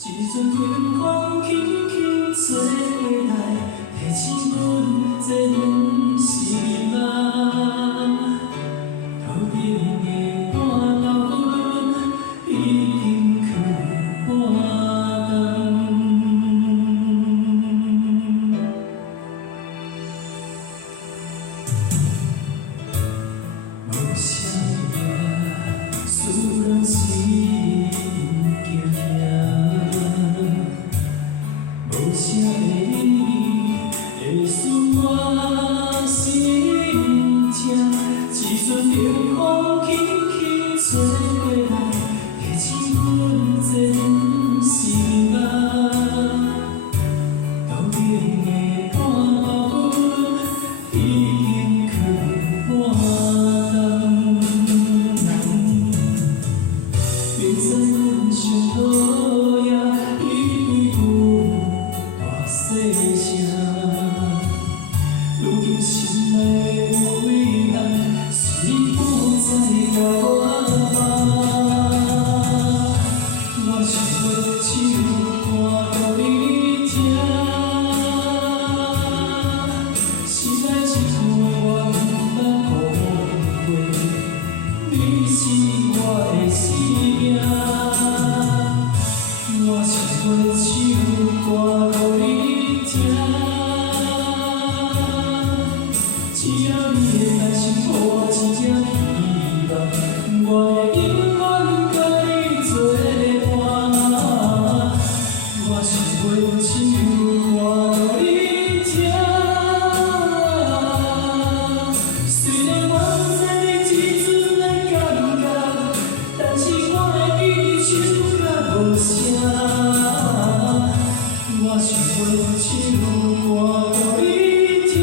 一阵天空轻轻吹过来，提醒阮这阮是梦。头顶的半斗云已经去半冬。无声的思人心惊惊，无声的你会使我心痛。一阵凉风轻轻吹过来，提醒阮这阮是梦。头顶的半斗云已经去半冬。明知阮上讨厌，伊对阮大细声。如今心内的有遗憾，是你不再甲我骂。我想要一首歌予你听，心内一句我不敢讲过，你是我的生命。我想要一首歌予你听。只要你会耐心，予我一点希望，我会永远甲你作伴。我想要一首歌予你听，虽然我不知你这阵的感觉，但是我会记你唱甲无声。我想要一首歌予你听。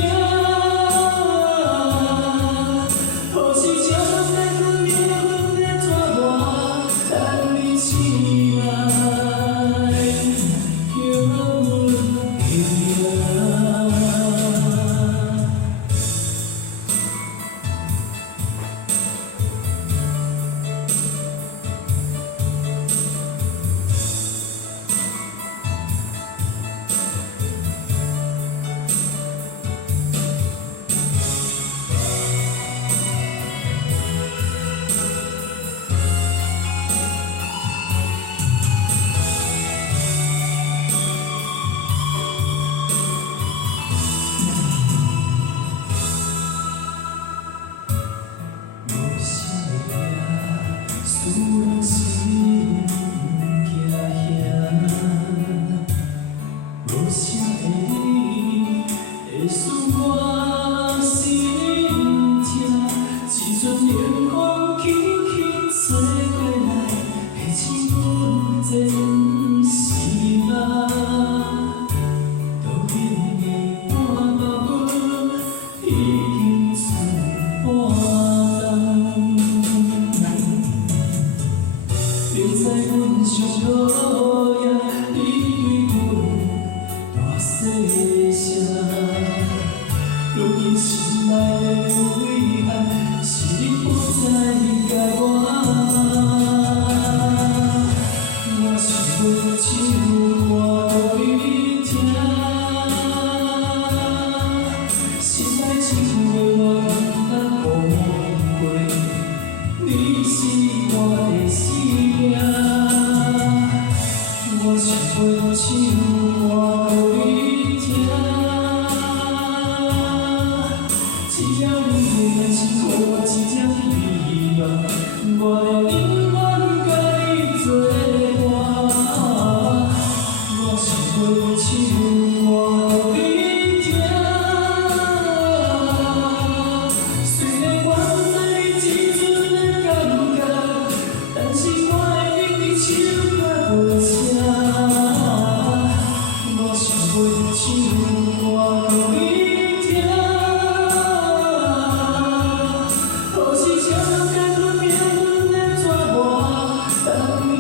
思人心惊惊，无声的你会使我心痛。一阵凉风轻轻吹过来，提醒阮这阮是梦。头顶的半斗云已经出半冬。明知阮上讨厌，你对阮大细声。如今心内的有遗憾，是你不再甲我骂。我想要一首歌予你听，心内一句话我不敢讲过，你是我的生命。我想要一首歌予你听，只要你会耐心，予我一点希望，我会永远甲你作伴。我想要一首歌予你听，虽然我不知你这阵的感觉，但是我会记你唱甲无声。我想要一首歌予你听，何时才能解决命运的折磨？当你